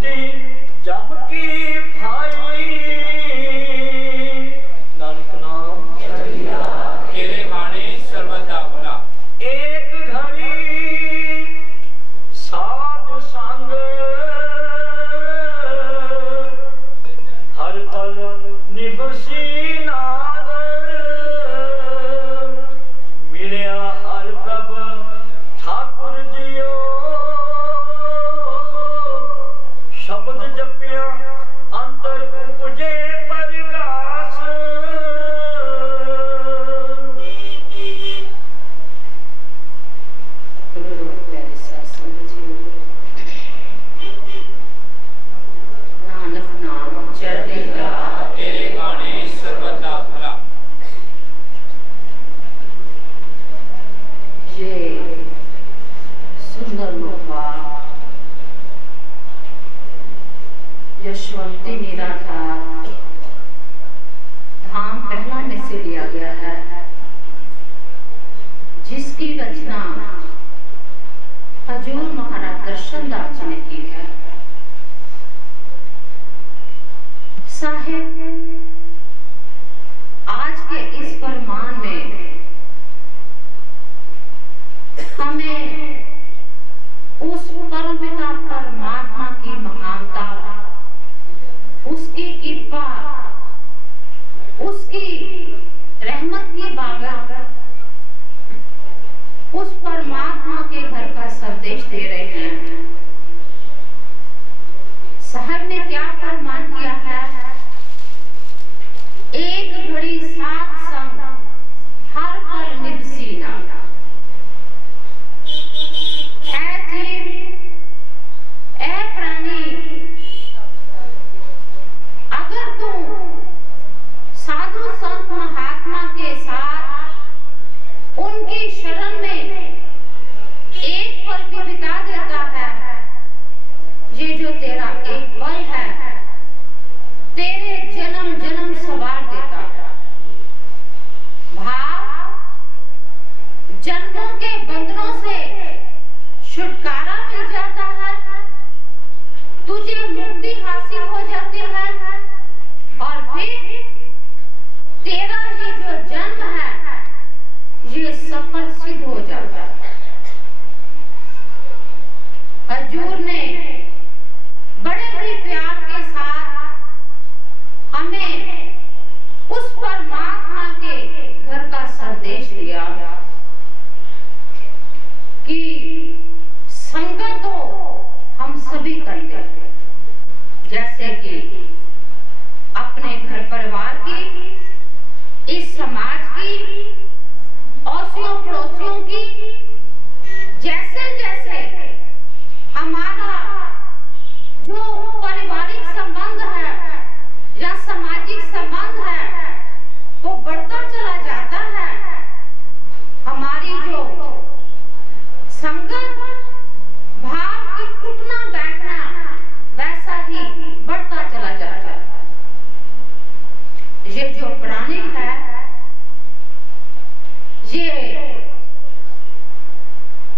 छुट्टी जब की भाई नानक नाम तेरे माने सर्वदा भला। एक घड़ी साध संग हर पल निभसी नार मिलिया हर प्रभ ठाकुर जियो शब्द जपिया अंतर उपजे प्रकाश नानक नाम चढ़ेगा तेरे गाने सर्वदा भला। ये सुंदर लोहा यशवंती मीरा का धाम पहला में से लिया गया है, जिसकी रचना हजूर महाराज दर्शन दास जी ने की है। साहिब आज के इस फरमान में हमें उस परमपिता परमात्मा की महानता, उसकी कृपा, उसकी रहमत की बागत, उस परमात्मा के घर का संदेश दे रहे हैं। साहब ने क्या फरमान किया है? एक घड़ी साथ संग हर पल निभसीना। ऐ जीव, ऐ प्राणी, अगर तू साधु संत महात्मा के साथ उनकी शरण में एक पल भी बिता देता है, ये जो तेरा एक पल है तेरे जन्म जन्म सवार देता है। भाव जन्मों के बंधनों से छुटकारा मिल जाता है, तुझे मुक्ति हासिल हो जाती है और फिर तेरा ये जो जन्म है ये सफल सिद्ध हो जाता है। हजूर ने बड़े ही प्यार के साथ हमें उस परमात्मा के घर का संदेश दिया कि संगत तो हम सभी करते हैं, जैसे कि अपने घर परिवार की, इस समाज की, औसियों पड़ोसियों की। जैसे जैसे हमारा जो पारिवारिक संबंध है या सामाजिक संबंध है वो बढ़ता चला जाता है, हमारी जो संगत भाव की उठना बैठना वैसा ही बढ़ता चला जाता है। ये जो प्राणी है ये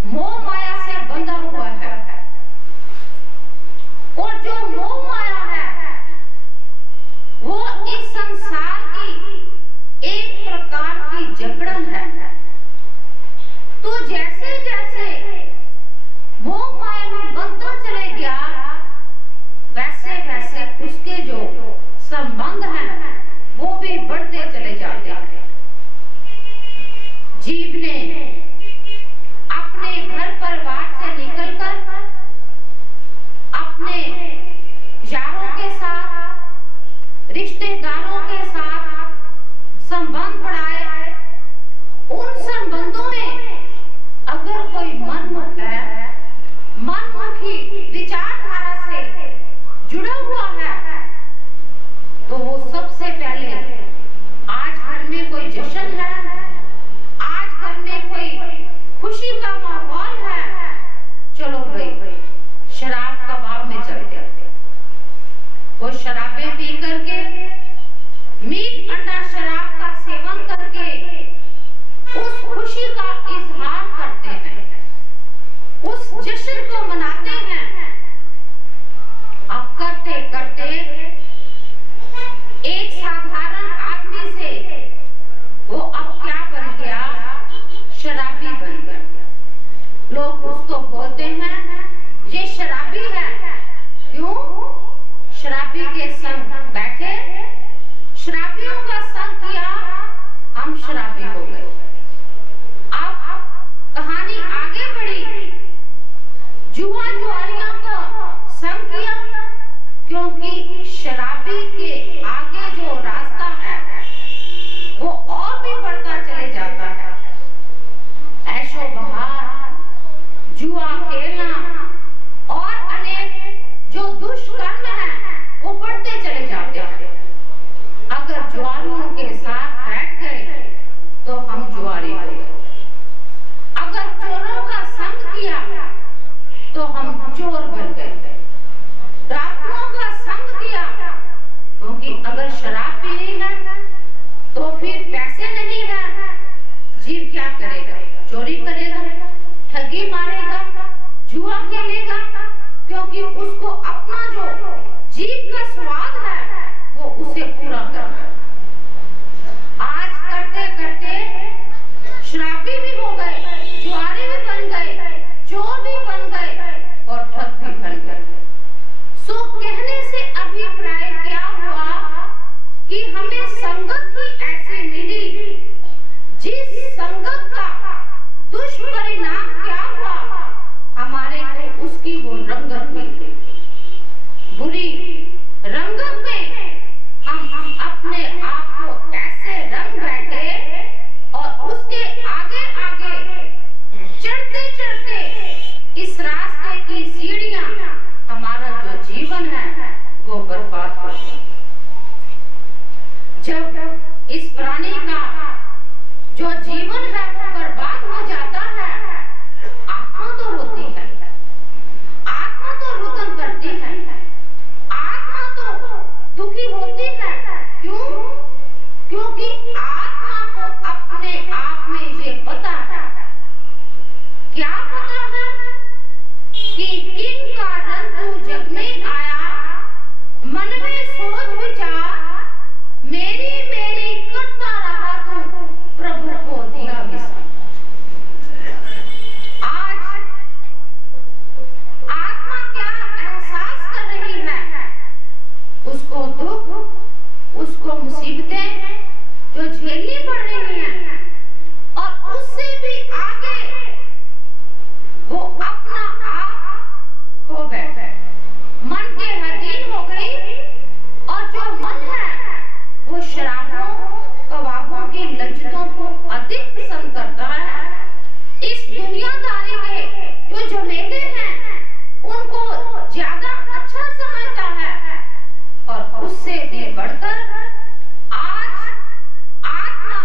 मोह माया से बंधा हुआ है, और जो मोह माया है वो इस संसार की एक प्रकार की जकड़न है। तो जैसे जैसे मोह माया में बनता चले गया वैसे वैसे उसके जो संबंध हैं वो भी बढ़ते चले जाते हैं। जीव ने अपने घर परिवार से निकलकर अपने यारों के साथ, रिश्तेदारों के साथ संबंध बढ़ाए। उन संबंधों में अगर कोई मनमुख है, मनमुखी विचारधारा से जुड़ा हुआ है, तो वो सबसे पहले आज घर में कोई जश्न है, आज घर में कोई खुशी का माहौल है, चलो भाई शराब कबाब में चलते हैं। वो शराबें पी करके, मीट अंडा शराब का सेवन करके उस खुशी का इजहार करते हैं, उस जश्न को मनाते हैं। क्या करेगा? चोरी करेगा, ठगी मारेगा, जुआ खेलेगा, क्योंकि उसको अपना जो जीभ का स्वाद है वो उसे पूरा करना है। आज करते करते शराबी भी हो गए, जुआरी भी बन गए, चोर भी बन गए और ठग भी बन गए। सो कहने से अभिप्राय क्या हुआ कि हमें संगत ही ऐसी मिली, जिस संगत का दुष्परिणाम क्या हुआ, हमारे को उसकी वो रंगत मिली। बुरी रंगत में हम अपने आप को ऐसे रंग बैठे और उसके आगे आगे चढ़ते चढ़ते इस रास्ते की सीढ़ियां, हमारा जो जीवन है वो बर्बाद हो गया। जब इस प्राणी का जो जीवन है वो बर्बाद हो जाता है, आत्मा तो रोती है, आत्मा तो रुदन करती है, आत्मा तो दुखी होती है। क्यों? क्योंकि आत्मा को अपने आप में ये पता है, क्या पता है कि किन कारण तू जग में आया, मन में सोच विचार मेरी मेरी करता रहा तू, प्रभु को दिया विश्राम। आज आत्मा क्या एहसास कर रही है? उसको दुख, उसको मुसीबतें जो झेलनी पड़ रही हैं, और उससे भी आगे वो अपना आप खो बैठे, मन के अधीन हो गई। और जो मन है वो शराबों कबाबों की लज्जतों को अधिक पसंद करता है। इस दुनियादारी के जो झमेले हैं उनको ज्यादा अच्छा समझता है, और उससे भी बढ़कर आज आत्मा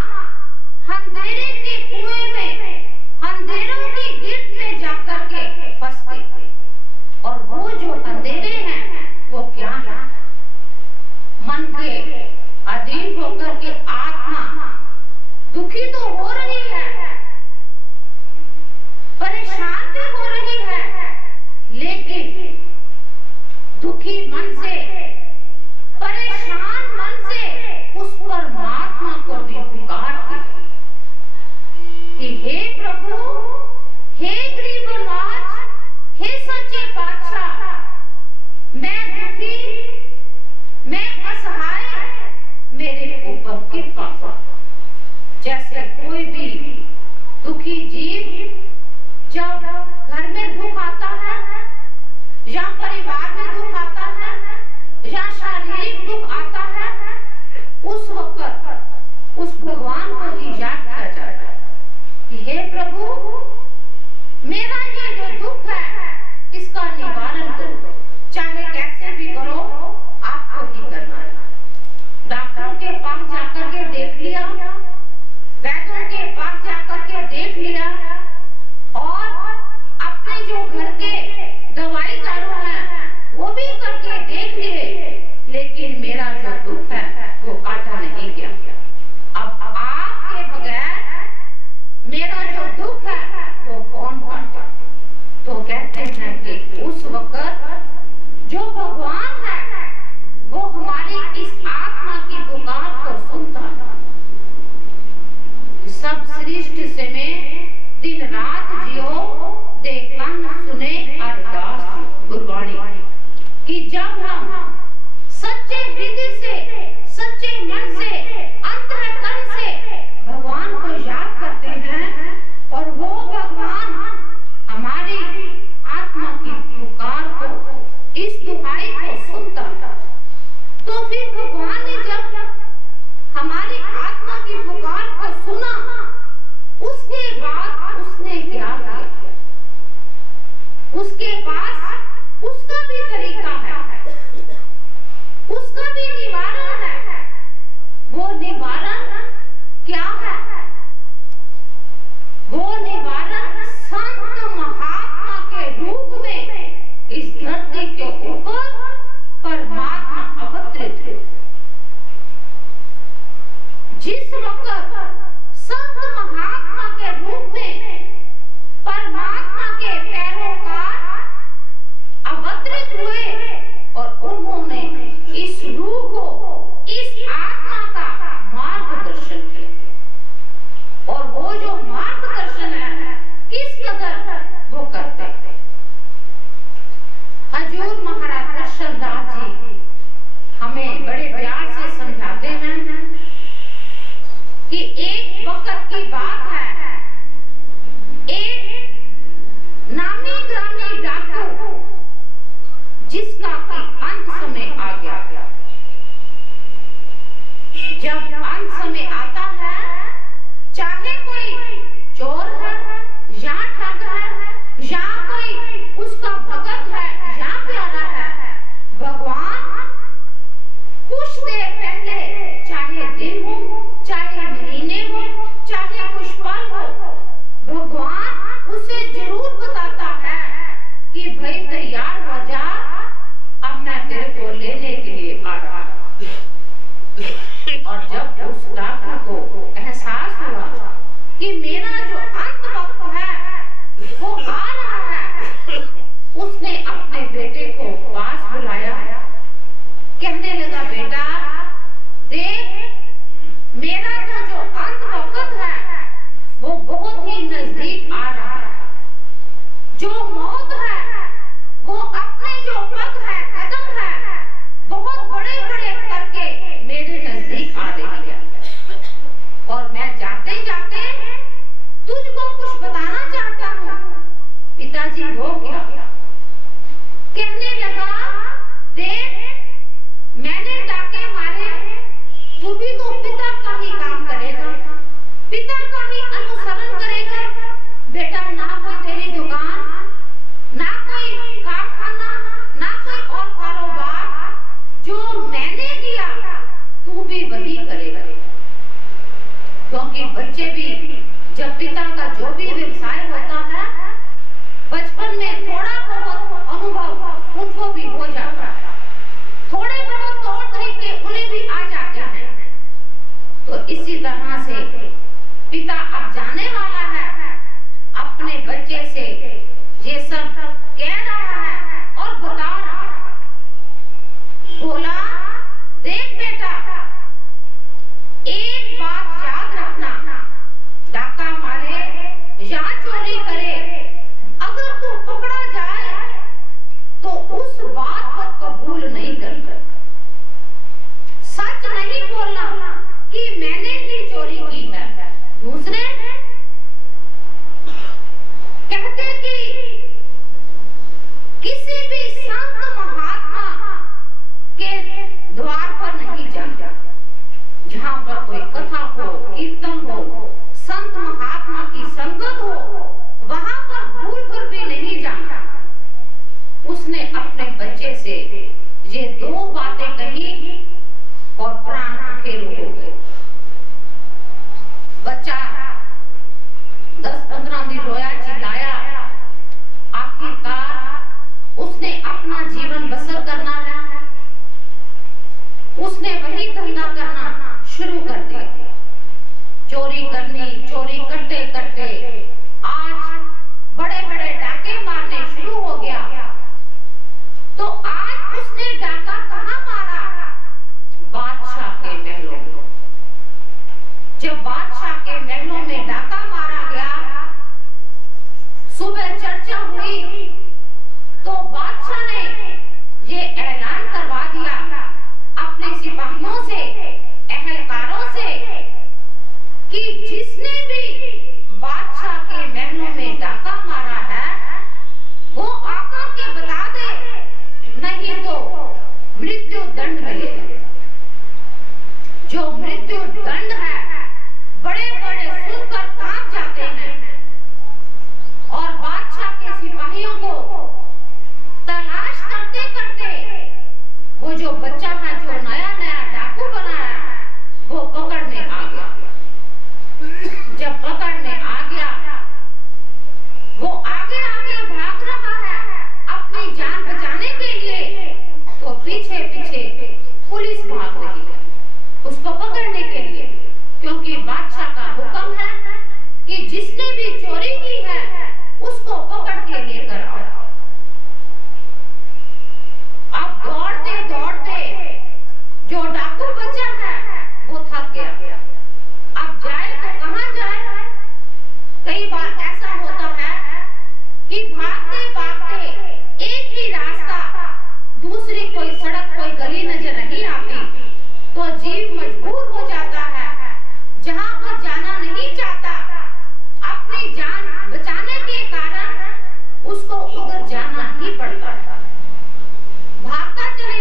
अंधेरे के कुएं में, अंधेरों की गिरफ्त में जाकर के फंस गई। और वो जो अंधेरे हैं वो क्या है? मन के अधीन होकर के आत्मा दुखी तो हो रही है, परेशान भी हो रही है, लेकिन दुखी मन से, परेशान मन से उस परमात्मा को भी पुकारती कि हे प्रभु, हे गरीब नवाज, हे सच्चे बादशाह, मैं दुखी, मैं असहाय, मेरे ऊपर कृपा कर। जैसे कोई भी दुखी जीव जब घर में दुख आता है, या परिवार में दुख आता है, या शारीरिक दुख आता है, उस वक्त उस भगवान को ही याद किया जाता है कि हे प्रभु, मेरा ये जो दुख है इसका निवारण करो, चाहे कैसे भी करो, आपको ही करना है। डॉक्टरों के पास जाकर के देख लिया, वैद्यों के पास जाकर के देख लिया, और अपने जो घर के दवाई दारू हैं वो भी करके देख लिए, लेकिन मेरा जो दुख है वो काटा नहीं गया। अब आपके बगैर मेरा जो दुख है वो कौन काटा? तो कहते हैं कि उस वक्त जो भगवान है वो हमारी इस आत्मा की पुकार को सुनता है। सब सृष्टि से में दिन रात जियो, दे कान सुने अरदास गुरबाणी, कि जब हम सच्चे हृदय से, सच्चे मन से, अंतःकरण से भगवान को याद करते हैं, और वो भगवान हमारी आत्मा की पुकार को, इस दुहाई को सुनता है। तो फिर भगवान ने जब हमारी आत्मा की पुकार को सुना, उसके बाद उसने क्या किया? उसके पास उसका भी तरीका है, उसका भी निवारण है। वो निवारण क्या है? वो निवारण संत महात्मा के रूप में इस धरती के ऊपर परमात्मा अवतरित है। अंत समय आ गया। जब अंत समय आता है, चाहे कोई चोर है या ठग है या कोई उसका भगत है या प्यारा है, भगवान कुछ देर पहले, चाहे दिन हो, चाहे महीने हो, चाहे कुछ पल हो, भगवान उसे जरूर बताता है कि भाई तैयार हो जा, अब मैं तेरे को लेने के लिए आ रहा हूं। और जब उस डाकू को एहसास हुआ कि मेरा जो अंत वक्त है वो आ रहा है, उसने अपने बेटे को पास बुलाया, कहने लगा, बेटा देख, मेरा तो जो अंत वक्त है वो बहुत ही नजदीक आ रहा है। जो मौत है वो अपने जो पग है, कदम है, बहुत बड़े बड़े करके मेरे नजदीक आ रही है। और मैं जाते जाते तुझको कुछ बताना चाहता हूँ। पिताजी वो क्या? कहने लगा, देख, मैंने डाके मारे, तू भी तो पिता का ही काम करेगा, पिता का ही अनुसरण करेगा। बेटा, ना कोई तेरी दुकान, ना कोई कारखाना, ना कोई और कारोबार, जो मैंने किया तू भी वही करेगा। क्योंकि बच्चे भी जब पिता का जो भी व्यवसाय होता है, बचपन में थोड़ा बहुत अनुभव उनको भी हो जाता है, थोड़े बहुत तौर तरीके उन्हें भी आ जाते हैं। तो इसी तरह से पिता अब जाने वाला है, अपने बच्चे से ये सब कह रहा है और बता रहा है। बोला, देख बेटा, एक बात याद रखना, डाका मारे या चोरी करे, अगर तू पकड़ा जाए तो उस बात को कबूल नहीं करना, सच नहीं बोलना कि मैंने ही चोरी की है। दूसरे कहते कि किसी भी संत महात्मा के द्वार पर नहीं जाना, जहाँ पर कोई कथा हो, कीर्तन हो, संत महात्मा की संगत हो, वहां पर भूल कर भी नहीं जाना। उसने अपने बच्चे से ये दो बातें कही और प्राण फेरू हो गए। बच्चा 10-15 दिन रोया, चिल्लाया, आखिरकार उसने अपना जीवन बसर करना है, उसने वही धंधा करना शुरू कर दिया, चोरी करनी। चोरी करते करते आज बड़े बड़े डाके मारने शुरू हो गया। तो आज उसने डाका कहाँ मारा? बादशाह के महलों में। जब बादशाह के महलों में डाका मारा गया, सुबह चर्चा हुई तो बादशाह ने ये ऐलान करवा दिया अपने सिपाहियों से, अहलकारों से, कि जिसने भी बादशाह के महलों में डाका मारा है वो आकर के बता दे, नहीं तो मृत्यु दंड मिलेगा। जो मृत्यु दंड है, बड़े बड़े सुनकर कांप जाते हैं। और बादशाह के सिपाहियों को तलाश करते करते वो जो बच्चा है, जो नया नया डाकू बनाया, वो पकड़ में आ गया। जब पकड़ में आ गया, वो आगे आगे भाग रहा है अपनी जान बचाने के लिए, तो पीछे पीछे पुलिस भाग रही है उसको पकड़ने के लिए, क्योंकि बादशाह का हुक्म है कि जिसने भी चोरी की है उसको पकड़ के लेकर आओ। अब दौड़ते दौड़ते जो डाकू बच्चा है वो थक गया। अब जाए तो कहां जाए? कई बार ऐसा होता है कि भागते भागते एक ही रास्ता, दूसरी कोई सड़क, कोई गली नजर नहीं आती, तो जीव मजबूर हो जाता है, जहां पर जाना नहीं चाहता, अपनी जान बचाने के कारण उसको उधर जाना ही पड़ता है। भागता चले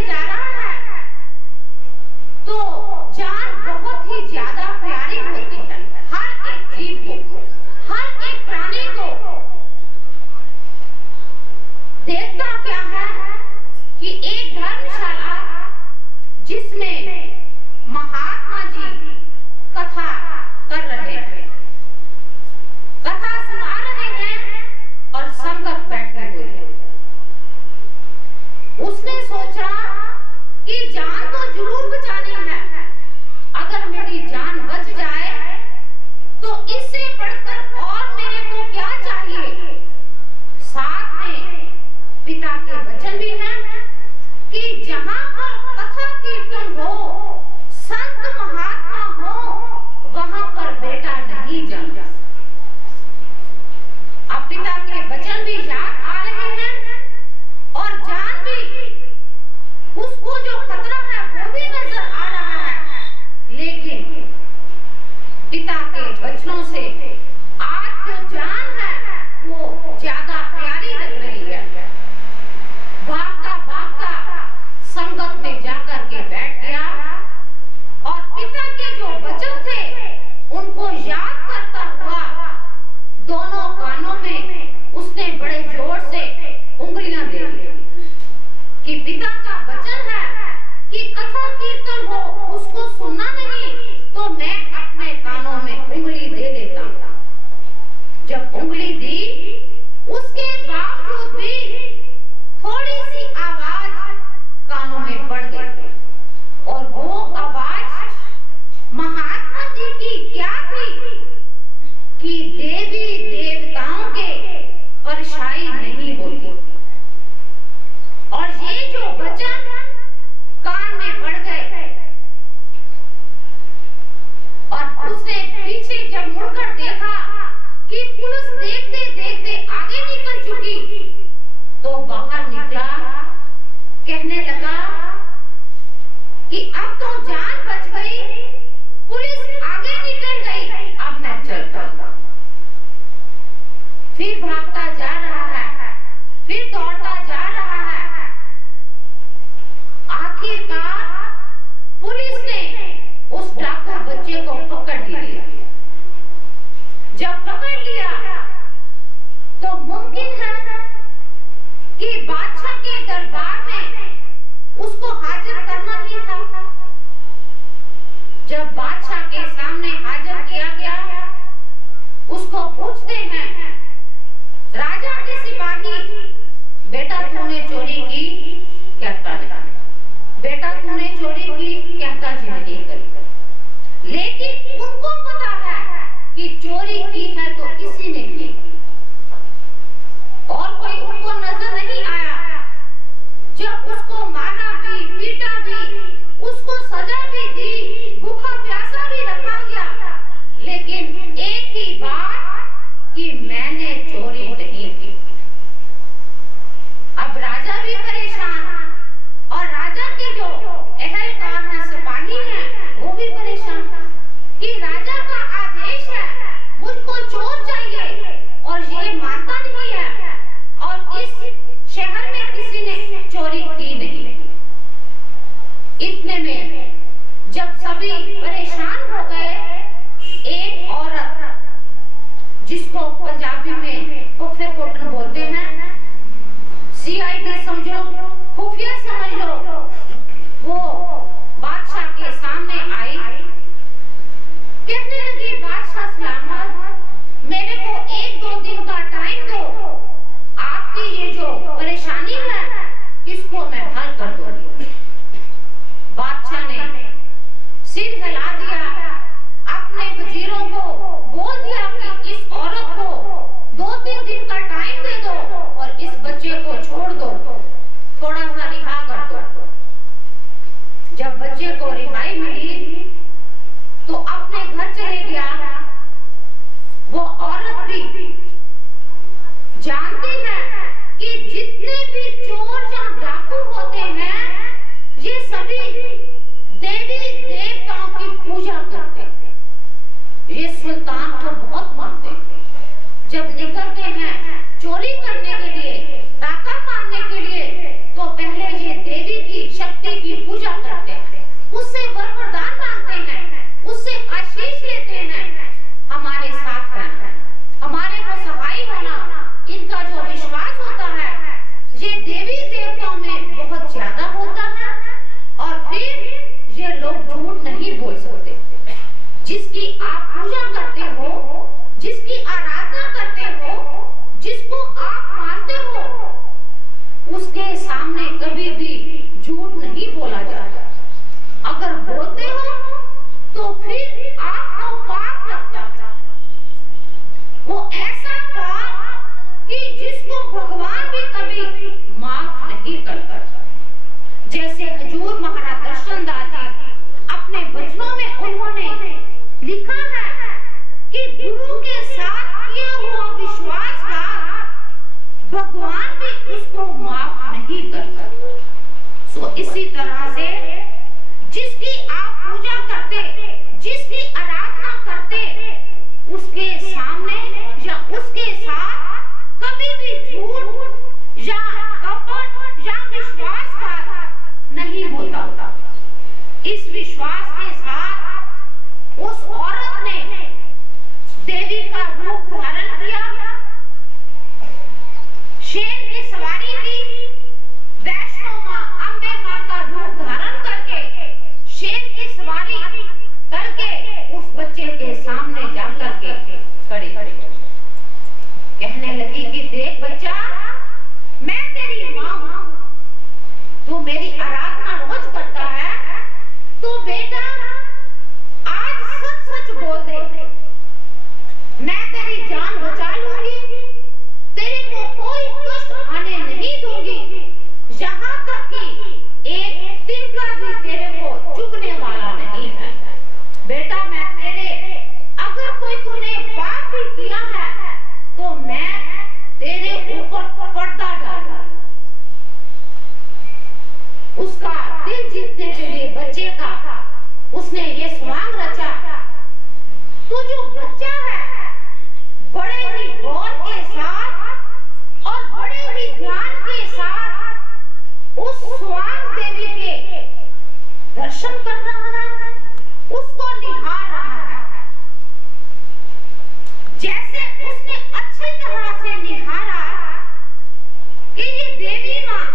इसमें महात्मा जी कथा कर रहे हैं, कथा सुना रहे हैं और संगत बैठे हुए हैं। उसने सोचा कि जान तो जरूर बचानी है, अगर मेरी जान बच जाए तो इससे बढ़कर और मेरे को क्या चाहिए। साथ में पिता के वचन भी हैं कि जहां पर कथा कीर्तन हो, संत महात्मा हो, वहां पर बेटा नहीं जाता। अब पिता के वचन भी याद आ रहे हैं और जान भी, उसको जो खतरा है वो भी नजर आ रहा है, लेकिन पिता के वचनों से आज जो जान है वो ज्यादा प्यारी लग रही है। भागता भागता संगत में जाकर के बैठ गया और पिता के जो वचन थे उनको याद करता हुआ दोनों कानों में उसने बड़े जोर से उंगलियां दे दी कि पिता का वचन है कि कथा कीर्तन हो, उसको सुनना नहीं तो मैं अपने कानों में उंगली दे देता हूं। जब उंगली दी, उसके बावजूद भी थोड़ी सी आवाज कानों में पड़ गई और वो आवाज महात्मा जी की क्या थी कि देवी देवताओं के परछाई नहीं होती। और ये जो वचन कान में पड़ गए और उसने पीछे जब मुड़कर देखा कि पुलिस देखते देखते आगे निकल चुकी, तो बाहर निकला, कहने लगा कि अब तो जान बच गई, पुलिस आगे निकल गई, अब मैं चलता हूं। फिर भागता जा रहा है, फिर दौड़ता जा रहा है। आखिरकार पुलिस ने उस डाकू बच्चे को पकड़ लिया। जब पकड़ लिया तो मुमकिन है कि बादशाह के दरबार में उसको हाजिर करना ही था। जब बादशाह के सामने हाजिर किया गया, उसको पूछते हैं, राजा के सिपाही, बेटा तूने चोरी की? कहता नहीं। बेटा तूने चोरी की? कहता जी नहीं करी। लेकिन उनको पता है कि चोरी की है तो किसी ने की और कोई उनको नजर नहीं आया। जब उसको मारा भी, पीटा भी, उसको सजा भी दी, भूखा प्यासा भी रखा गया, लेकिन एक ही बात कि मैंने चोरी नहीं की। अब राजा भी परेशान और राजा के जो अहलकार हैं, सिपाही हैं, वो भी परेशान कि राजा का आदेश है, मुझको चोर चाहिए और ये मानता नहीं है और इस शहर में किसी ने चोरी की नहीं। इतने में जब सभी परेशान हो गए, एक औरत जिसको पंजाबी में खुफिया कोटन बोलते हैं, CID समझो, खुफिया समझ लो, वो बादशाह के सामने आई। कहने लगी, बादशाह सलामत, मेरे को 1-2 दिन का टाइम दो, आपकी ये जो परेशानी है इसको मैं हल कर दूंगी। बादशाह ने सिर हिला दिया, अपने वजीरों को बोल दिया कि इस औरत को 2-3 दिन का टाइम दे दो और इस बच्चे को छोड़ दो, थोड़ा सा रिहा कर दो। जब बच्चे को रिहाई मिली तो अपने घर चले गया। वो औरत भी जानती है कि जितने भी चोर या डाकू होते हैं, ये सभी देवी देवताओं की पूजा करते हैं, ये सुल्तान को बहुत मानते हैं। जब निकलते हैं चोरी करने के लिए, डाका मारने के लिए, तो पहले ये देवी की शक्ति की पूजा करते हैं, उससे वरदान मांगते हैं, उससे आशीष लेते हैं, हमारे साथ रहना, हमारे को सहाय होना। इनका जो विश्वास होता है ये देवी देवताओं में बहुत ज्यादा होता है। और फिर जिसकी आप पूजा करते हो, जिसकी आराधना करते हो, जिसको आप मानते हो, उसके सामने कभी भी झूठ नहीं बोला जाता। अगर बोलते हो तो फिर आपको पाप लगता है। वो ऐसा पाप कि जिसको भगवान भी कभी माफ नहीं करता। जैसे हजूर महाराज दर्शनदास जी अपने वचनों में उन्होंने लिखा है कि गुरु के साथ किया हुआ विश्वासघात भगवान भी उसको माफ नहीं करता। सो इसी तरह से जिसकी आप पूजा करते, जिसकी आराधना करते, उसके सामने या उसके साथ कभी भी झूठ या कपट या विश्वासघात नहीं होता। इस विश्वास के साथ उस औरत ने देवी का रूप धारण किया, शेर की सवारी की, वैष्णो मां अम्बे मां का रूप धारण करके शेर की सवारी करके उस बच्चे के सामने जाकर के खड़ी कहने लगी कि देख बच्चा, मैं तेरी मां हूं, तू मेरी आराधना रोज करता है, तो बेटा आज सच सच बोल दे, मैं तेरी जान बचा लूंगी, तेरे को कोई कष्ट आने नहीं दूंगी, यहाँ तक कि एक तिनका भी तेरे को चुभने वाला नहीं है। बेटा मैं तेरे, अगर कोई तूने पाप भी किया है तो मैं तेरे ऊपर पर्दा डालूंगा। उसका दिल जीतने के लिए बच्चे का उसने ये स्वांग रचा। तो जो बच्चा है बड़े ही गौर के साथ और बड़े ही ध्यान के साथ उस स्वांग देवी के दर्शन कर रहा है, उसको निहार रहा है। जैसे उसने अच्छी तरह से निहारा कि ये देवी मां,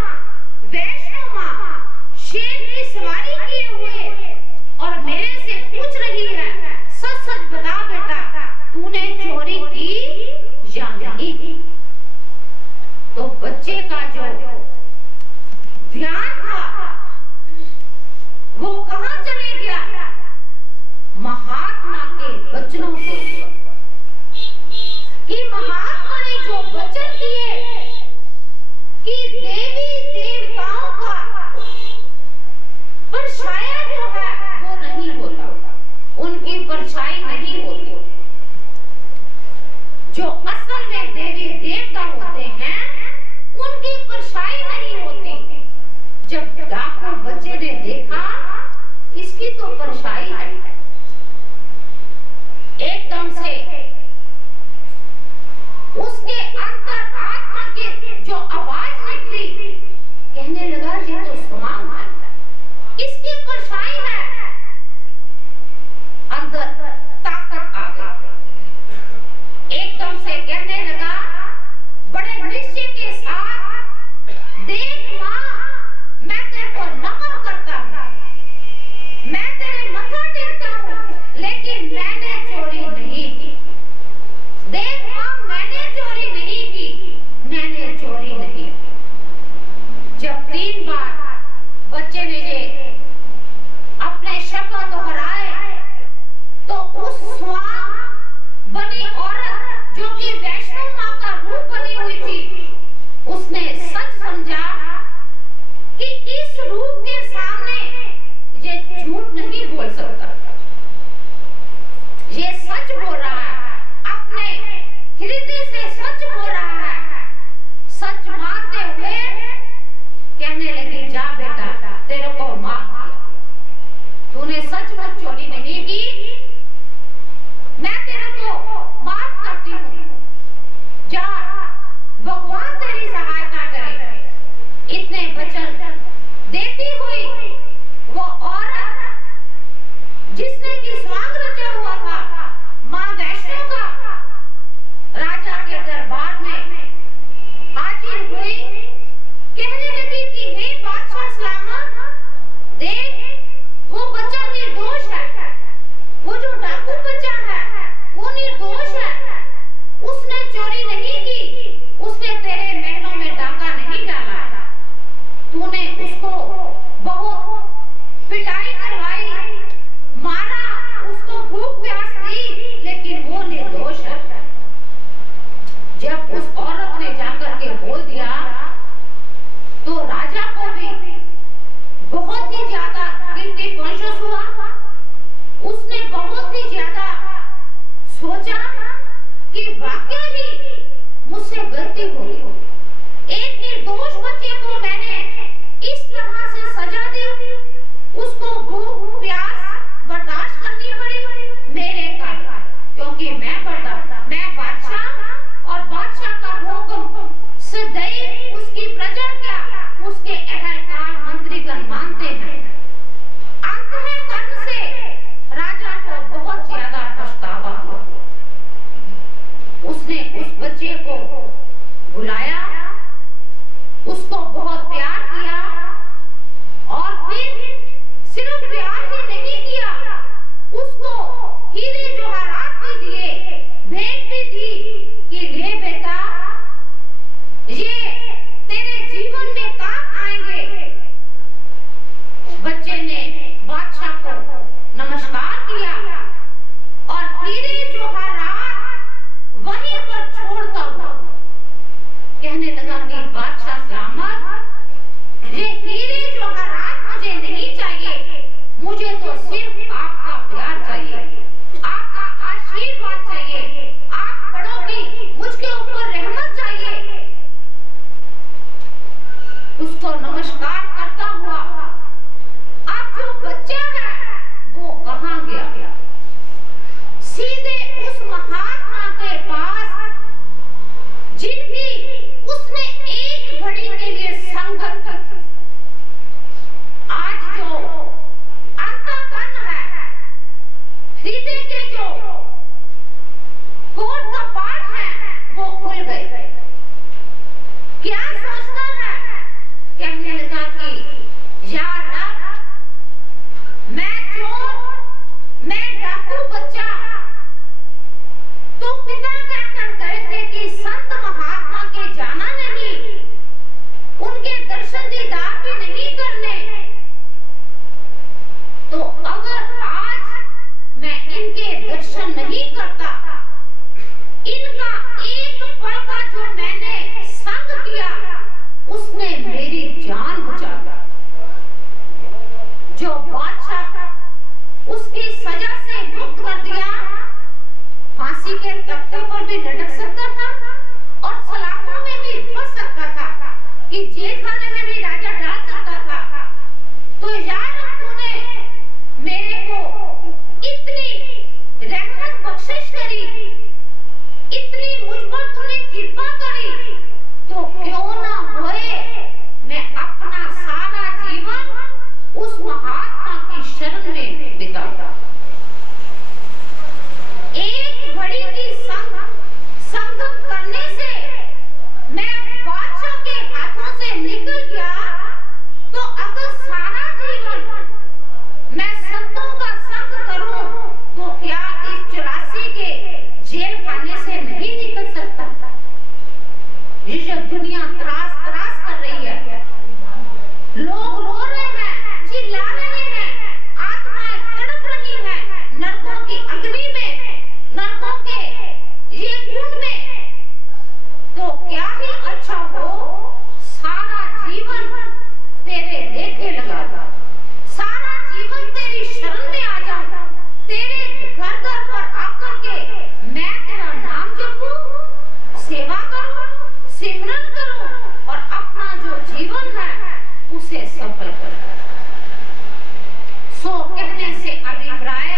वैष्णो मां शेर की सवारी किए हुए और मेरे से पूछ रही है, सच सच बता बेटा, तूने चोरी की या नहीं की? तो बच्चे का जो ध्यान था वो कहां चले गया? महात्मा के वचनों के ऊपर, कि महात्मा ने जो वचन दिए कि देवी देवताओं का परछाया जो है वो नहीं होता, उनकी परछाई नहीं होती। जो असल में देवी देवता होते हैं उनकी परछाई नहीं होती। जब डाकू बच्चे ने देखा इसकी तो परछाई है, एकदम से उसके अंतर आत्मा की जो आवाज निकली, कहने लगा ये तो स्वांग है, इसकी परछाई है। अंदर ताकत आ गई, एकदम से कहने लगा बड़े निश्चय के साथ, देख मां मैं तेरे को नमन करता हूं, मैं तेरे मत्था टेकता हूं, लेकिन मैंने चोरी नहीं की। देख मां मैंने चोरी नहीं की, मैंने चोरी नहीं की। जब 3 बार बच्चे ने ये अपने शब्द दोहराए तो उस स्वांग बनी औरत जो कि वैष्णो मां का रूप बनी हुई थी, उसने सच समझा कि इस रूप के सामने ये झूठ नहीं बोल सकता, ये सच बोल रहा है, अपने हृदय से सच बोल रहा है। सच मानते हुए कहने लगी जा बेटा तेरे को माफ किया, तूने सचमुच चोरी नहीं की, मैं तेरे को माफ करती हूँ, जा भगवान तेरी सहायता करे। इतने वचन देती हुई वो औरत जिसने की स्वांग रचा हुआ था मां वैष्णो का, राजा के दरबार में हाजिर हुई, कहने लगी कि हे बादशाह सलामत, देख वो बच्चा निर्दोष है, वो जो डाकू बहुत ही ज्यादा गिल्टी कॉन्शियस हुआ। उसने बहुत ही ज्यादा सोचा कि वाकई ही मुझसे गलती हो गई। एक निर्दोष बच्चे को मैंने इस तरह से सजा दी, उसको भूख प्यास बर्दाश्त करनी पड़ी मेरे कारण, क्योंकि मैं बादशाह और बादशाह का हुक्म सदैव उसकी प्रजा क्या उसके अहलकार मंत्रीगण मानते हैं। अंतःकरण से राजा को बहुत ज्यादा पछतावा हुआ। उसने उस बच्चे को बुलाया, उसको बहुत प्यार किया और फिर सिर्फ प्यार ही नहीं किया, उसको हीरे जवाहरात भी दिए, भेंट भी दी कि ले बेटा ये तेरे जीवन में काम आएंगे। बच्चे ने बादशाह को नमस्कार किया और हीरे जवाहरात वहीं पर छोड़ता हुआ कहने लगा कि बादशाह सलामत, ये हीरे जवाहरात मुझे नहीं चाहिए, मुझे तो सिर्फ आपका प्यार चाहिए, आपका आशीर्वाद चाहिए, आप बड़ों की मुझके ऊपर रहमत चाहिए। उसको नमस्कार करता हुआ अब जो बच्चा है वो कहां गया? सीधे उस महात्मा के पास जिनकी उसने एक घड़ी के लिए संगत की। आज जो अंतःकरण है, हृदय के जो कोट का पाठ है वो खुल गए। क्या सोचता है? कहने लगा कि यार मैं चोर, मैं डाकू बच्चा, तो पिता कहकर गए थे कि संत महात्मा के जाना नहीं, उनके दर्शन दीदार भी नहीं करने, तो अगर आज मैं इनके दर्शन नहीं करता, इनका एक पल का जो मैंने संग किया उसने मेरी जान बचा दी। जो बादशाह उसकी सजा से मुक्त कर दिया, फांसी के तख्ते पर भी लटक सकता था और सलाखों में भी फंस सकता था, कि जेल खाने में भी राजा डाल सकता था। तो यार तूने मेरे को इतनी रहमत बख्शिश करी, इतनी मुझ पर तूने कृपा करी, तो क्यों ना होए मैं अपना सारा जीवन उस महात्मा की शरण में बिताता। एक घड़ी की संगत करने से मैं बादशाह के हाथों से निकल गया, तो अगर सारा जीवन मैं संतों का संग करूं तो क्या इस 84 के जेल खाने से नहीं निकल सकता? ये दुनिया त्रास कर रही है, लोग रो रहे हैं, चिल्ला रहे हैं, आत्माएं तड़प रही हैं नरकों की अग्नि में, नरकों के ये कुंड में। तो क्या ही अच्छा हो सारा जीवन तेरे लेखे लगा, सारा जीवन तेरी शरण में आ जाऊं, तेरे घर पर आकर के मैं तेरा नाम जपूं, सेवा करूं, सिमरन करूं और अपना जो जीवन है उसे सफल करूं। सो कहने से अभिप्राय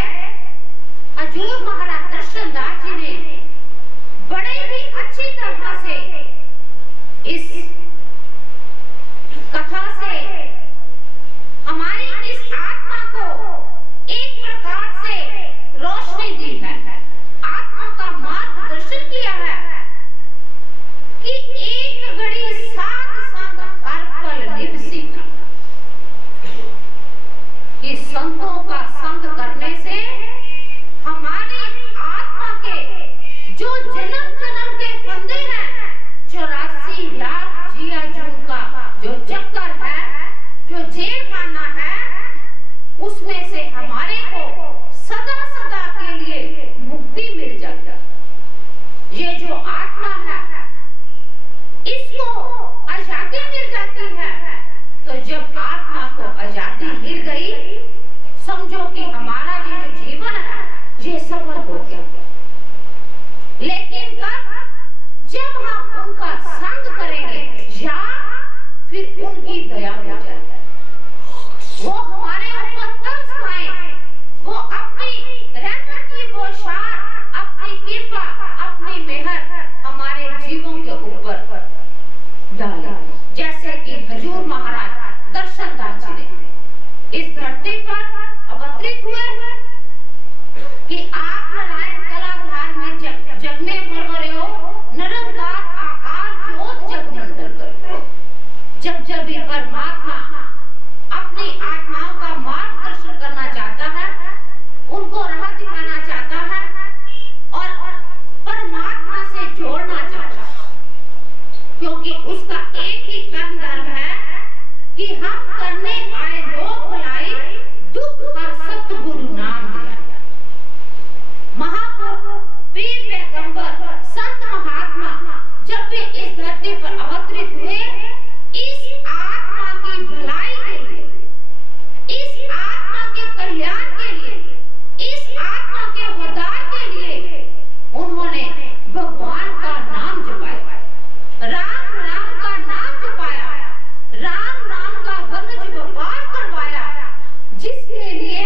हजूर महाराज दर्शनदास जी ने बड़े ही अच्छी तरह से इस कथा से हमारी इस आत्मा को एक प्रकार से रोशनी दी है, आत्मा का मार्गदर्शन किया है कि एक घड़ी साथ संग हर पल निभ सीखा, कि संतों का संग करने से हमारी आत्मा के जो जन्म जन्म के फंदे हैं, 84 लाख जिया जून का जो चक्कर है, जो जेल खाना है, उसमें से हमारे को सदा सदा के लिए मुक्ति मिल जाता। ये जो आत्मा है इसको आजादी मिल जाती है, तो जब आत्मा को आजादी उनकी दया हो जाए, वो हमारे ऊपर तरस खाएं, वो अपनी रहमत की बौछार, अपनी कृपा, अपनी मेहर हमारे जीवों के ऊपर डाले, जैसे कि हजूर महाराज दर्शनदास जी ने इस धरती पर अवतरित हुए कि आप नारायण कलाधार में जग में भर रहे हो, निरंकार आकार ज्योत जगमंडल कर। जब भी परमात्मा अपनी आत्माओं का मार्गदर्शन करना चाहता है, उनको राह दिखाना चाहता है और परमात्मा से जोड़ना चाहता है, क्योंकि उसका एक ही कर्म धर्म है कि हम करने आए लोग भलाई, दुख हर सतगुरु नाम दिया। महापुरुष, पीर, पैगंबर, संत, महात्मा जब भी इस धरती पर अवतरित हुए, इस आत्मा की भलाई के लिए, इस आत्मा के कल्याण के लिए, इस आत्मा के उद्धार के लिए उन्होंने भगवान का नाम जपाया, राम राम का नाम जपाया, राम नाम का वनज व्यापार करवाया, जिसके लिए,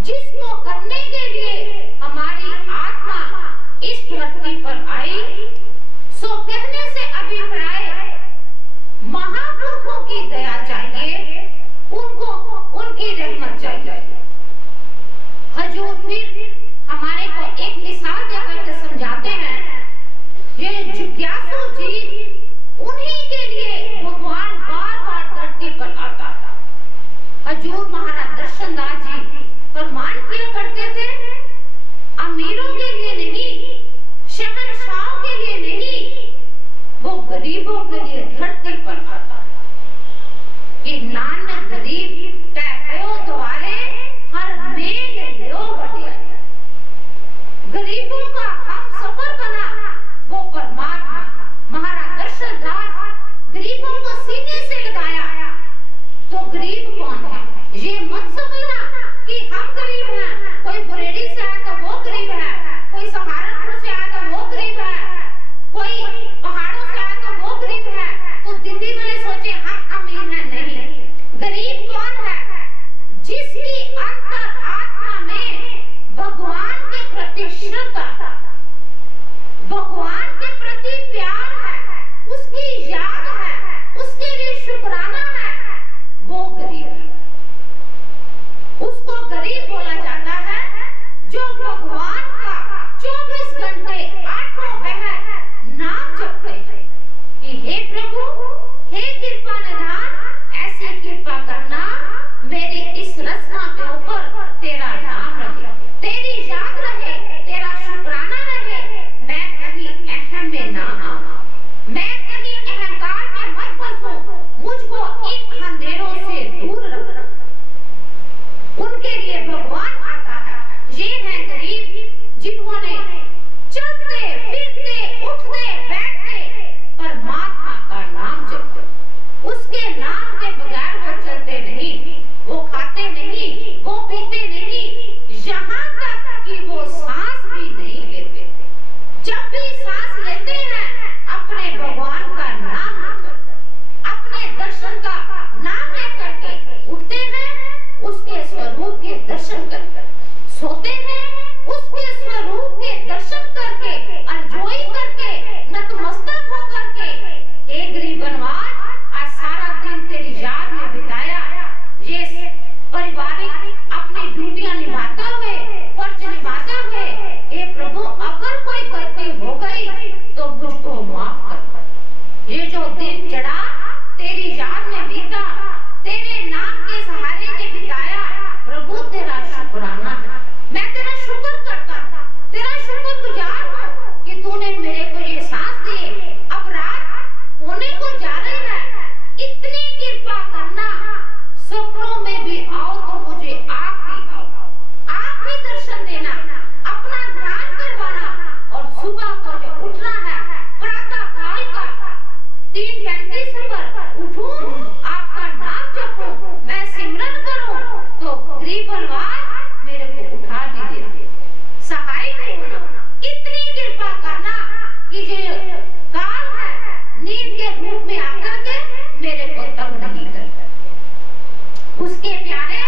जिसको करने के लिए हमारी आत्मा इस धरती पर आई। सो कहने से अभिप्राय महापुरुषों की दया चाहिए, उनको उनकी रहमत चाहिए। हजूर फिर हमारे को एक मिसाल देकर के समझाते हैं, ये जिज्ञासु जीव, उन्हीं के लिए भगवान बार बार धरती पर आता था। हजूर महाराज दर्शनदास जी फरमान किया करते थे, अमीरों के लिए नहीं, शहंशाहों के लिए नहीं, वो गरीबों के लिए धरती पर आता है कि नानक गरीब टैको द्वारे हर मेल लो बटिया। गरीबों का हम सफर बना वो परमात्मा महाराज दर्शनदास गरीबों को सीने से लगाया। तो गरीब कौन है, ये मत समझना कि हम गरीब हैं, कोई बुरेडी से आया तो वो गरीब है, कोई सहारनपुर से आया तो वो गरीब है, कोई पहाड़ों से आया तो वो गरीब है, तो दिल्ली वाले सोचे हम अमीर हैं। नहीं, गरीब कौन है, जिसकी अंतर आत्मा में भगवान के प्रति श्रद्धा, भगवान के प्रति प्यार है, उसकी याद है, उसके लिए शुक्राना है, वो गरीब है। उसको गरीब बोला जाता है जो भगवान का 24 घंटे 8 पहर नाम जपते हैं कि हे प्रभु, हे कृपा निधान, ऐसी कृपा करना मेरी इस रचना के ऊपर तेरा नाम रहे, तेरी याद रहे, तेरा शुक्राना रहे, मैं कहीं अहम में ना आऊं, मैं कहीं अहंकार में मत फंसूं, मुझको इन अंधेरों से दूर रख। उनके लिए भगवान आता है। ये हैं गरीब जिन्होंने चलते फिरते उठते बैठते परमात्मा का नाम जपते, उसके नाम के बगैर वो चलते नहीं, वो खाते नहीं, वो पीते नहीं, यहाँ तक कि वो सांस भी नहीं लेते। जब भी सांस लेते हैं अपने भगवान का नाम लेकर, अपने दर्शन का नाम लेकर के उठते हैं, उसके स्वरूप के दर्शन करके सोते हैं, उसके स्वरूप के दर्शन करके अर्जोई करके नतमस्तक होकर के, हे गरीबनवाज, आज सारा दिन तेरी याद में बिताया, ये पारिवारिक अपनी ड्यूटियां निभाते हुए, फर्ज निभाते हुए, हे प्रभु अगर कोई गलती हो गई तो मुझको माफ कर। ये जो दिन चढ़ा तेरी याद में बीता, तेरे नाम के सहारे ने बिताया, प्रभु तेरा शुक्राना है। मैं तेरा शुक्र करता, तेरा शुक्रगुजार हूँ कि तूने मेरे को ये सांस दिए। अब रात होने को जा रही है, इतनी कृपा करना, सपनों में भी आओ तो मुझे आप ही आओ, आप ही दर्शन देना, अपना ध्यान करवाना, और सुबह को जो उठना है प्रातः काल का 3:35 पर उठूं, आपका नाम जपूं, मैं सिमरन करूं, तो गरीबनवाज मेरे को उठा भी दे, सहाय होना, इतनी कृपा करना कि जो काल है नींद के रूप में आकर के मेरे को मेरे प्यारे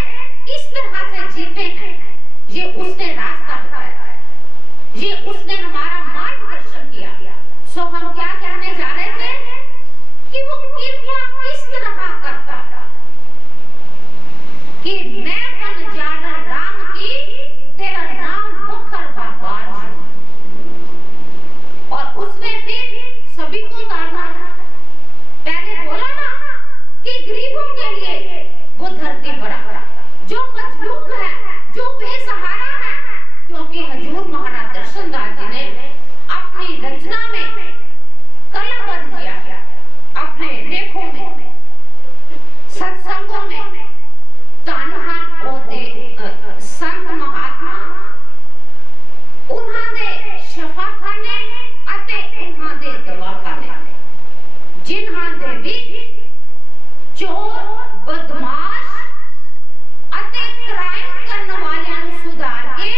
किस तरह से जीते हैं, ये उसने रास्ता बताया, ये उसने हमारा मार्गदर्शन किया। सो हम क्या कहने जा रहे थे कि वो कृपा किस तरह करता कि मैं बन जाना राम की, तेरा नाम मुखर बार और उसने फिर सभी को तारना। पहले बोला ना कि गरीबों के लिए वो धरती पर आया, जो मजलूम है, जो बेसहारा है, क्योंकि हजूर महाराज दर्शनदास जी ने अपनी रचना में कलमबद्ध किया, अपने लेखों में, सत्संगों में, तानहान और संत महात्मा उन्होंने शफाखाने अते उन्होंने दवाखाने जिन्होंने भी चोर बदमाश अते क्राइम करने वाले नु सुधार के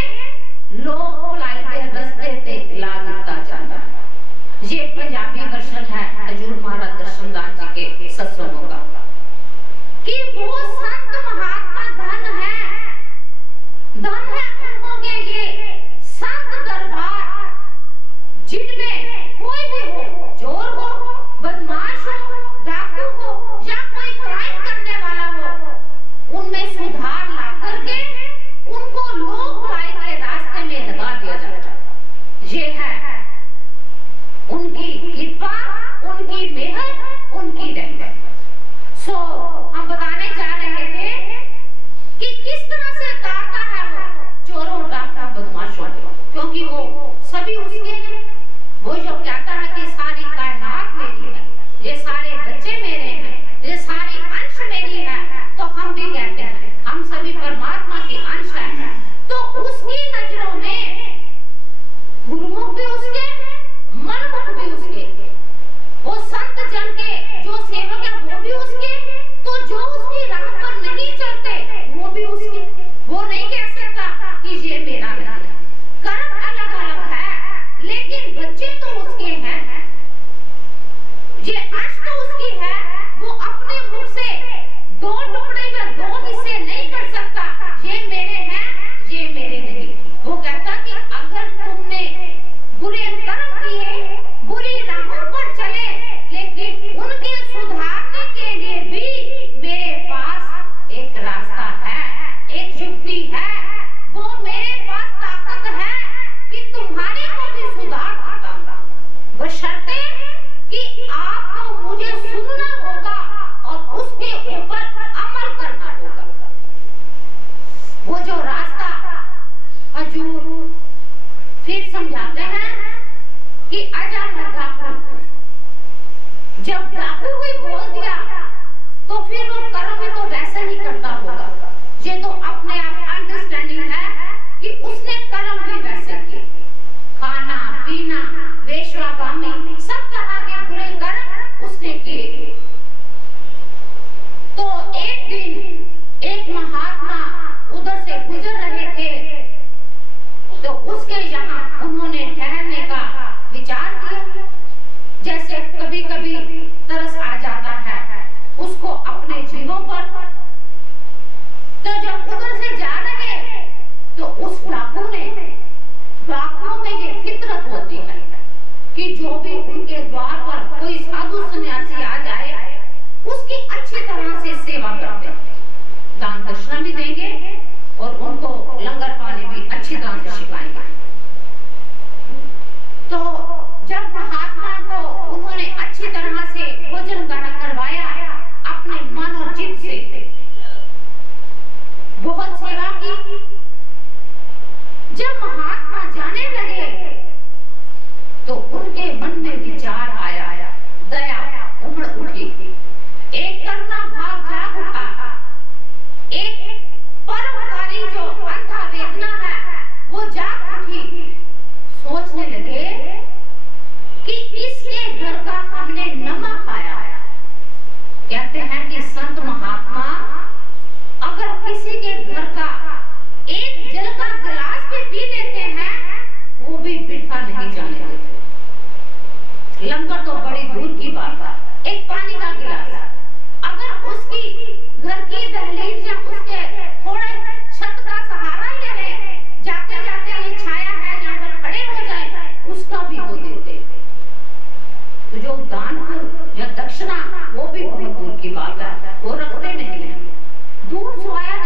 लोक भलाई के रस्ते ते ला दिता जाता है। ये पंजाबी वर्षन है हजूर महाराज दर्शनदास जी के सत्संगों का कि वो संत महात्मा धन है उनको के ये संत दरबार जिनमें कोई भी हो, चोर हो, बदमाश हो, डाकू हो या कोई क्राइम करने वाला हो, उनमें सुधार ला करके उनको लोक भलाई के रास्ते में लगा दिया जाता है। ये है उनकी कृपा, उनकी मेहर, उनकी रहमत। सो हम बताने जा रहे थे कि किस तरह से तारता है वो चोरों, डाका, बदमाशों, क्योंकि वो सभी उसके हैं। वो जो कहता है कि सारी कायनात मेरी है, ये सारे बच्चे मेरे हैं, ये सारी अंश मेरी है, तो हम भी कहते हैं हम सभी परमात्मा के अंश हैं। तो उसकी नजरों में गुरुमुख भी उसके, मनमुख भी उसके, वो संत जन के जो सेवक है वो भी उसके, तो जो उसकी राह पर नहीं चलते वो भी उसके। वो नहीं कह सकता कि ये मेरा है, कर्म अलग अलग है लेकिन बच्चे तो उसके हैं, ये अंश तो उसकी है। वो अपने मुख से दो टुकड़े या दो हिस्से नहीं कर सकता, ये मेरे हैं, ये मेरे नहीं। वो कहता कि अगर तुमने बुरे कर्म किए, बुरी राहों पर चले, लेकिन उनके सुधारने के लिए भी मेरे पास एक रास्ता है, एक युक्ति है, वो मेरे पास ताकत है कि तुम्हारे को भी सुधार सकता हूं, बशर्ते कि आपको मुझे सुनना होगा और उसके ऊपर अमल करना होगा। वो जो रास्ता हजूर फिर समझाते हैं कि आजा मैं डाकू, जब डाकू ही बोल दिया तो फिर वो कर्म में तो वैसे ही करता होगा। ये तो अपने आप अंडरस्टैंडिंग है कि उसने कर्म भी वैसे किए, खाना पीना, वेश्यागामी, सब तरह के बुरे कर्म उसने किए। तो एक दिन एक महात्मा उधर से गुजर रहे थे, तो उसके यहाँ उन्होंने ठहरने का विचार किया। जैसे कभी कभी तरस आ जाता है उसको अपने जीवों पर, तो जब उधर से जा रहे तो उस डाकू ने, डाकुओं में ये फितरत होती है कि जो भी उनके द्वार पर कोई साधु सन्यासी आ जाए उसकी अच्छी तरह से सेवा करते हैं, दान दक्षिणा भी देंगे और उनको लंगर पानी भी अच्छी तरह से सिखाएंगे। तो जब महात्मा को उन्होंने अच्छी तरह से भोजन करवाया, अपने मन और चित्त से बहुत सेवा की, जब महात्मा जाने लगे तो उनके मन में विचार आया, दया उमड़ उठी, एक करुणा भाव जाग उठा, एक परोपकारी जो अंधा वेदना है वो जाग उठी। सोचने लगे कि इसके घर का हमने नमक खाया। कहते हैं कि संत महात्मा अगर किसी के घर का एक जल का गिलास भी पी लेते हैं वो भी बिठा नहीं जाने देते। लंगर तो बड़ी दूर की बात है, एक पानी का गिलास अगर उसकी घर की दहलीज या उसके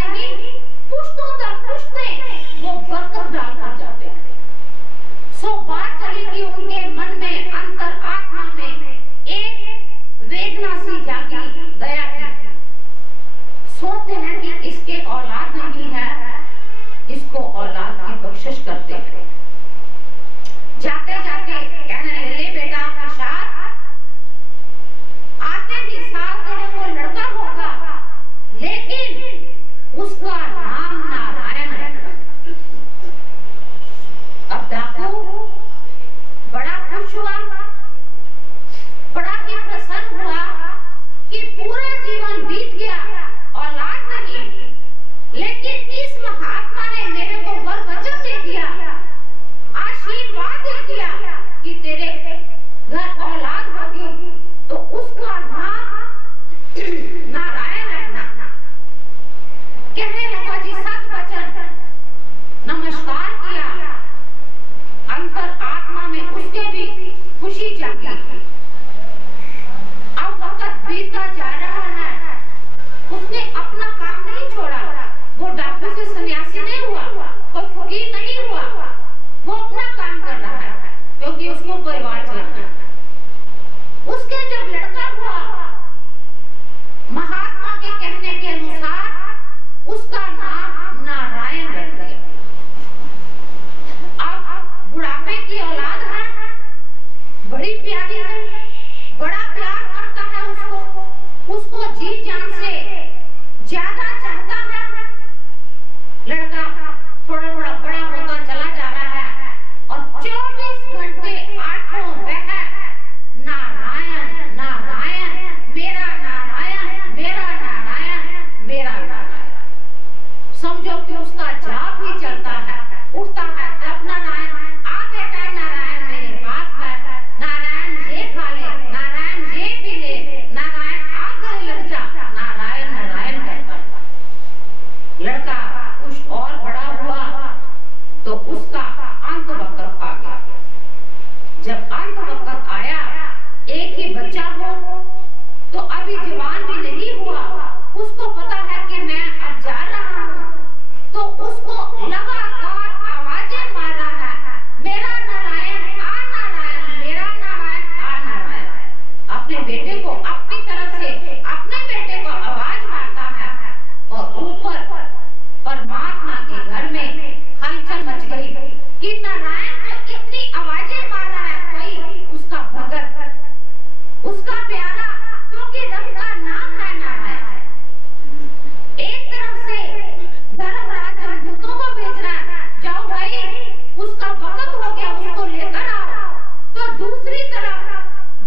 नहीं, पुश्तों दर पुश्तें वो बरकत डालकर जाते हैं। सो बात चली कि उनके मन में, अंतर आत्मा में एक वेदना सी जागी, दया की। सोचते हैं कि इसके औलाद नहीं है, इसको औलाद की बख्शिश करते हैं। जाते जाते कहने ले बेटा प्रसाद, आते ही साल तेरे को लड़का होगा, लेकिन उसका नाम नारायण रखना। अब डाकू बड़ा खुश हुआ, बड़ा ही प्रसन्न हुआ कि पूरा जीवन बीत गया, औलाद नहीं, लेकिन इस महात्मा ने मेरे को वर वचन दे दिया, आशीर्वाद दे दिया कि तेरे घर औलाद होगी, तो उसका नाम नारायण रखना। कहने लगा जी सत वचन, नमस्कार किया, अंतर आत्मा में उसके भी खुशी जागी। अब वक्त बीतता जा रहा है, उसने अपना काम नहीं छोड़ा, वो डाकू से सन्यासी नहीं हुआ, कोई फकीर नहीं हुआ, वो अपना काम कर रहा है क्योंकि उसको परिवार चलाना है। उसके जब लड़का हुआ, महात्मा के कहने के अनुसार उसका नाम नारायण रख दिया। अब बुढ़ापे की औलाद है, बड़ी प्यारी है, बड़ा प्यार करता है उसको जी जान से ज्यादा चाहता है। लड़का थोड़ा थोड़ा बड़ा होता चला जा रहा है और 24 घंटे आठों वह नारायण नारायण, मेरा नारायण, मेरा नारायण, मेरा नारायण। समझो कि उसका जाप भी चलता है, उठता है तो अपना नारायण, आ बेटा नारायण मेरे पास बैठ, नारायण ये खा ले, नारायण ये पी ले, नारायण आग गले लग जा, नारायण नारायण करता। लड़का कुछ और बड़ा हुआ तो उसका अंत वक्त आ गया। जब अंत वक्त आया, एक ही बच्चा हो तो अभी जवान भी नहीं हुआ, उसको पता है कि मैं अब जा रहा हूँ, तो उसको लगातार आवाजें मार रहा है, मेरा नारायण आ नारायण, मेरा नारायण आ नारायण। अपने बेटे को अपनी तरफ से अपने बेटे को आवाज मारता है और ऊपर परमात्मा के घर में हलचल मच गई कि नारायण को इतनी आवाजें मार रहा है कोई, उसका भगत, उसका प्यारा, क्योंकि रब का नाम है नारायण। एक तरफ से धर्मराज जमदूतों को भेज रहा है, जाओ भाई उसका वक्त हो गया, उसको लेकर आओ। तो दूसरी तरफ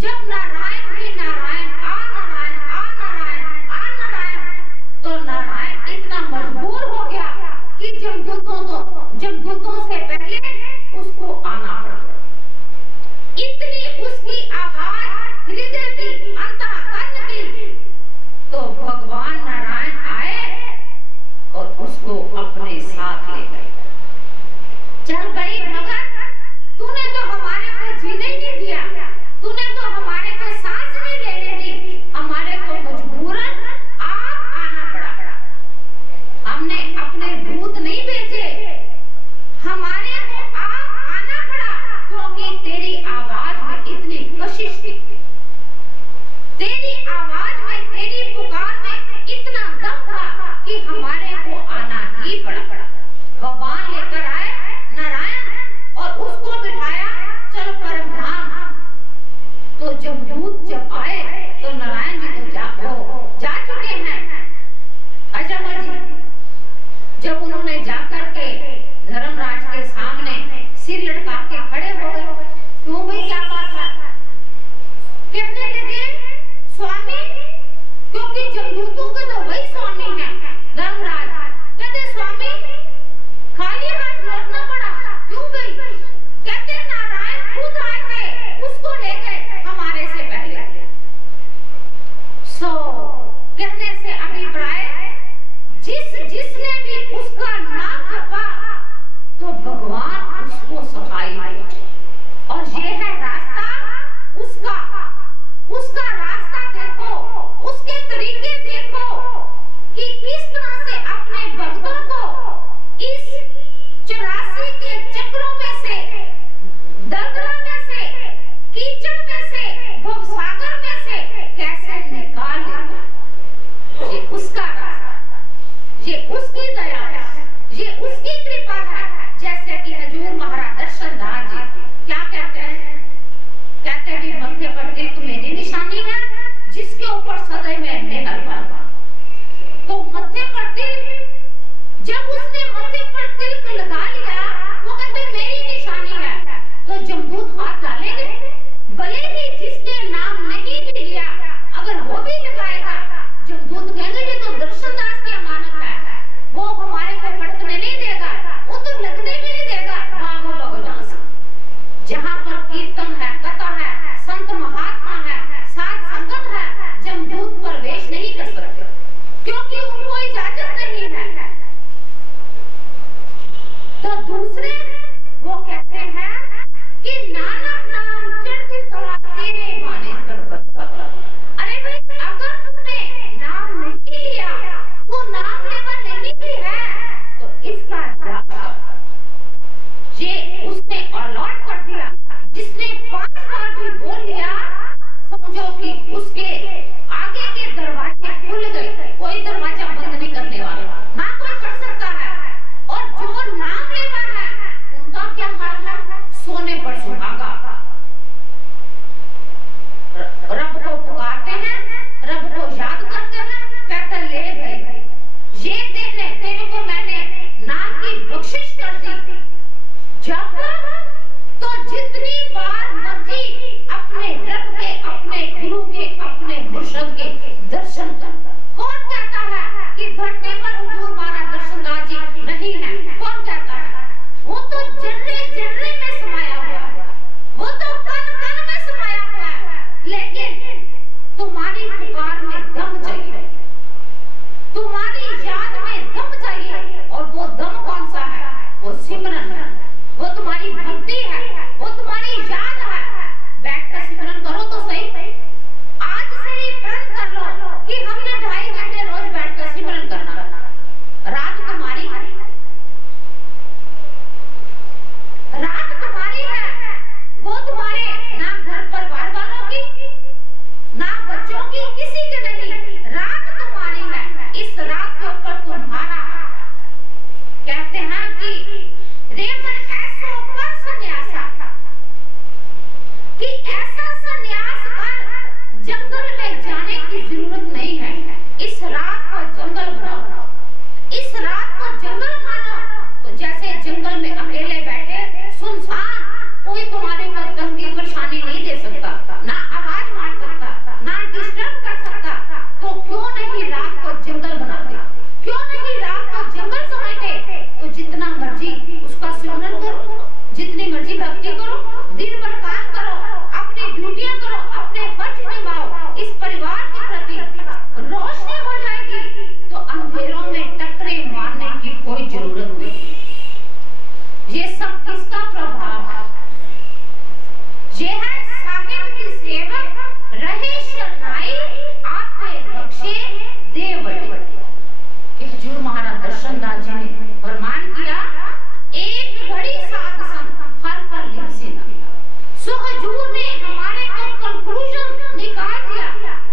जब नारायण ही नारायण, आ नारायण, आ नारायण, आ नारायण, तो नारायण इतना मजबूर हो गया कि जमदूतों से पहले उसको आना पड़ा। इतनी उसकी आवाज हृदय की, अंतःकरण की, तो भगवान नारायण आए और उसको अपने साथ ले गए। चल भाई भगत, तूने तो हमारे को जीने ही नहीं दिया, तूने तो हमारे को सांस नहीं लेने दी, हमारे को मजबूरन आप आना पड़ा। हमने अपने दूत नहीं भेजे, हमारे को आप आना पड़ा, क्योंकि तेरी आवाज में इतनी कशिश थी, तेरी आवाज में, तेरी पुकार में इतना दम था कि हमारे को आना ही पड़ा। भगवान लेकर आए नारायण और उसको बिठाया, चल परम धाम। तो जब आए तो नारायण जी तो जा चुके हैं। अजमल जी जब उन्होंने जाकर के धर्मराज के सामने सिर लटका के खड़े हो गए, क्यों भाई क्या बात है? कहने लगे स्वामी, क्योंकि जमदूतों के तो वही स्वामी है धर्मराज। कहते स्वामी खाली हाथ लौटना पड़ा, क्यों गई? कहते नारायण खुद आए थे, उसको ले गए हमारे से पहले। सो कहने से अभिप्राय, जिसने भी उसका नाम जपा तो भगवान उसको सफाई दी। और ये है रास्ता उसका रास्ता देखो, उसके तरीके देखो कि किस तरह से अपने ये उसकी दया है, ये उसकी कृपा है। जैसे कि हजूर महाराज दर्शन दास जी क्या कहते हैं, कहते हैं कि मत्थे पर तिलक मेरी निशानी है, जिसके ऊपर सदैव मैं मेहरबान। तो मत्थे पर तिलक, जब उसने मत्थे पर तिलक लगा लिया, वो कहते मेरी निशानी है, तो जमदूत हाथ डालेंगे, भले ही जिसने नाम नहीं भी लिया, अगर वो भी लगाएगा, जमदूत कहेंगे ये तो दर्शन दास की अमानत है, वो हमारे को फटकने नहीं देगा, वो तो लगने भी नहीं देगा। भागो भागो जहां से। जहां पर कीर्तन है, कथा है, संत महात्मा है, साध संगत है, जमदूत प्रवेश नहीं कर सकते, क्योंकि उनको इजाजत नहीं है। तो दूसरे वो कहते हैं कि नानक नाम चढ़ती कला तेरे बाने सर्वदा। अरे भाई, अगर तुमने नाम नहीं लिया, वो नाम लेवा नहीं भी है, तो इसका जाप ये उसने अलॉट कर दिया। जिसने 5 बार भी बोल लिया, समझो कि उसके आगे के दरवाजे खुल गए, कोई दरवाजा बंद नहीं करने वाला, ना कोई कर सकता है। और जो नाम लेवा है, उनका क्या हाल है, सोने पर सुहागा। रब को पुकारते हैं, रब को याद करते हैं, कहते ले भाई ये देने तेरे को मैंने नाम की बख्शिश कर दी। जब तो जितनी बार मर्जी अपने रब के, अपने गुरु के, अपने मुर्शद के दर्शन कर। कौन कहता है कि धरती पर हुजूर महाराज दर्शन दास जी नहीं है? कौन कहता है? वो तो जर्रे जर्रे में समाया हुआ है, वो तो कण कण में समाया हुआ है। लेकिन तुम्हारी पुकार में दम चाहिए, तुम्हारी याद में दम चाहिए, और वो दम कौन सा है? वो सिमरन है, वो तुम्हारी भक्ति है, वो तुम्हारी याद है। बैठ कर सिमरन करो तो सही, आज से ही प्रण कर लो कि हमने 2.5 घंटे रोज बैठ कर सिमरन करना। रात तुम्हारी है, रात तुम्हारी है, वो तुम्हारे ना घर परिवार वालों की, ना बच्चों की, किसी की नहीं। रात तुम्हारी है, इस रात के ऊपर तुम्हारा। कहते हैं कि रेमन ऐसो कर सन्यासा, कि ऐसा सन्यास कर, जंगल में जाने की जरूरत नहीं है। इस रात को जंगल बनाओ, इस रात को जंगल मानो। तो जैसे जंगल में अकेले बैठे सुनसान, कोई तुम्हारे को तंगी परेशानी नहीं दे सकता, ना आवाज मार सकता, ना डिस्टर्ब कर सकता, तो क्यों नहीं रात को जंगल बनाते, क्यों नहीं रात को जंगल समझते? तो जितना मर्जी उसका सिमरन करो, जितनी मर्जी भक्ति करो, दिन भर काम करो, अपनी ड्यूटियां करो, अपने फर्ज निभाओ, इस परिवार के प्रति रोशनी हो जाएगी। तो अंधेरों में टकरे मारने की कोई जरूरत नहीं। ये सब किसका प्रभाव है? ये है साहिब की सेवक रहे शरणाई, आपे बख्शे देवड़ी। कि हजूर महाराज दर्शन दास जी ने फरमान किया, एक घड़ी साध संग हर पर लिपसिना। सो हजूर ने हमारे को कंक्लूजन निकाल दिया,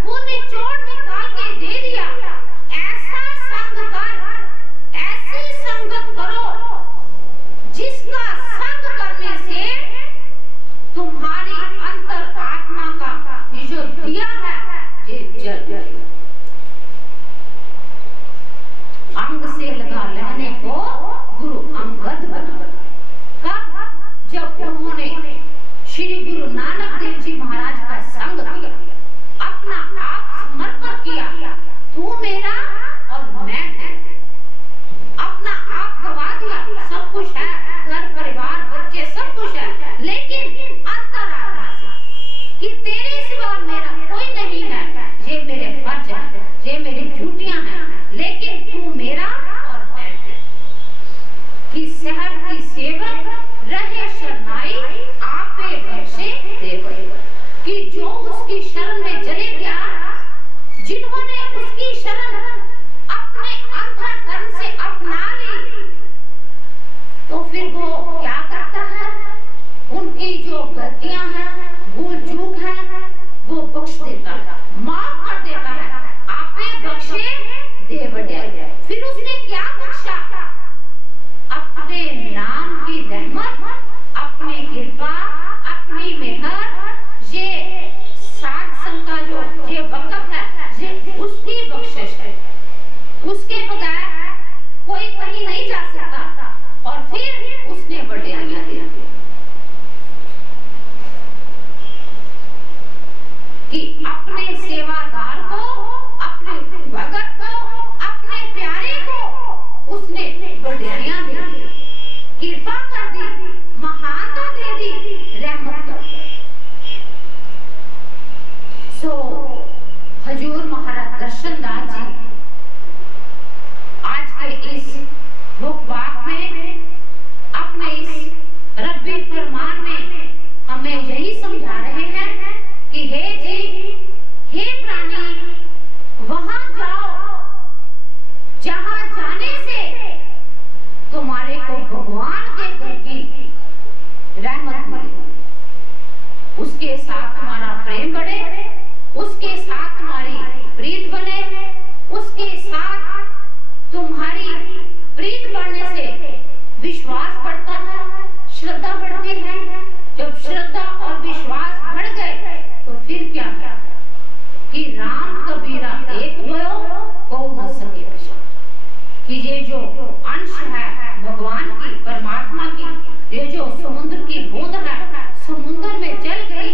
वो निचोड़ निकाल के दे दिया। ऐसा संग कर, ऐसी संगत करो जिसका संग करने से तुम्हारी अंतर आत्मा का ये जो दिया है ये जल जाएगा। अंग से लगा लेने को गुरु अंगद बना। कब? जब उन्होंने श्री गुरु नानक देव जी महाराज का संग किया, अपना आप समर्पण किया, तू मेरा और मैं तेरा, अपना आप गवा दिया। सब कुछ है, घर परिवार बच्चे सब कुछ है, लेकिन अंतरात्मा से कि तेरे सिवा मेरा कोई नहीं है, ये मेरे फर्ज है, ये मेरी ड्यूटियां हैं, लेकिन तू मेरा और मैं तेरा। कि साहब की सेवक रहे शरणाई, आपे बख्शे देवड़ी। कि जो उसकी शरण में चले गया, जिन्होंने उसकी शरण अपने अंतःकरण से अपना ली, तो फिर वो क्या करता है? उनकी जो गलतियां हैं, भूल चूक है, वो बख्श देता है, माफ कर देता है। आपे बख्शे देवड़ी। फिर उसने कृपा कर दी, महानता दे दी, रहमत कर दी। सो हजूर महाराज दर्शनदास जी आज के इस मुखवाक में अपने इस रब्बी फरमान में हमें यही समझा रहे हैं कि हे जी, हे प्राणी, वहां जाओ जहां जाने से तुम्हारे को भगवान के घर की रहमत मिले, उसके साथ तुम्हारा प्रेम बढ़े, उसके साथ तुम्हारी प्रीत बने, उसके साथ तुम्हारी प्रीत बढ़ने से विश्वास बढ़ता है, श्रद्धा बढ़ती है। जब श्रद्धा और विश्वास बढ़ गए तो फिर क्या है कि राम कबीरा एक भयो को न सके बचा, कि ये जो अंश है भगवान की, परमात्मा की, ये जो समुद्र की बूंद है, समुद्र में जल गई,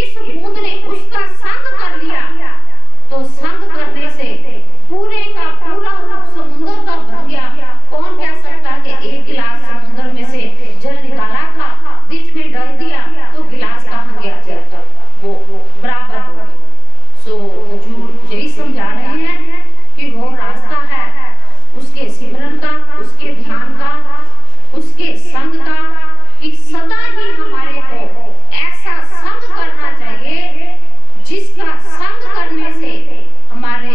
इस बूंद ने उसका संग कर लिया, तो संग करने से पूरे का पूरा समुद्र का बन गया। कौन कह सकता कि एक गिलास समुद्र में से जल निकाला था, बीच में डाल दिया तो गिलास कहाँ गया जाता, वो बराबर हो गया। सो हजूर यही समझा रहे हैं कि वो रास्ता है उसके सिमरन का, उसके ध्यान का, उसके संग का, कि सदा ही हमारे को ऐसा संग करना चाहिए जिसका संग करने से हमारे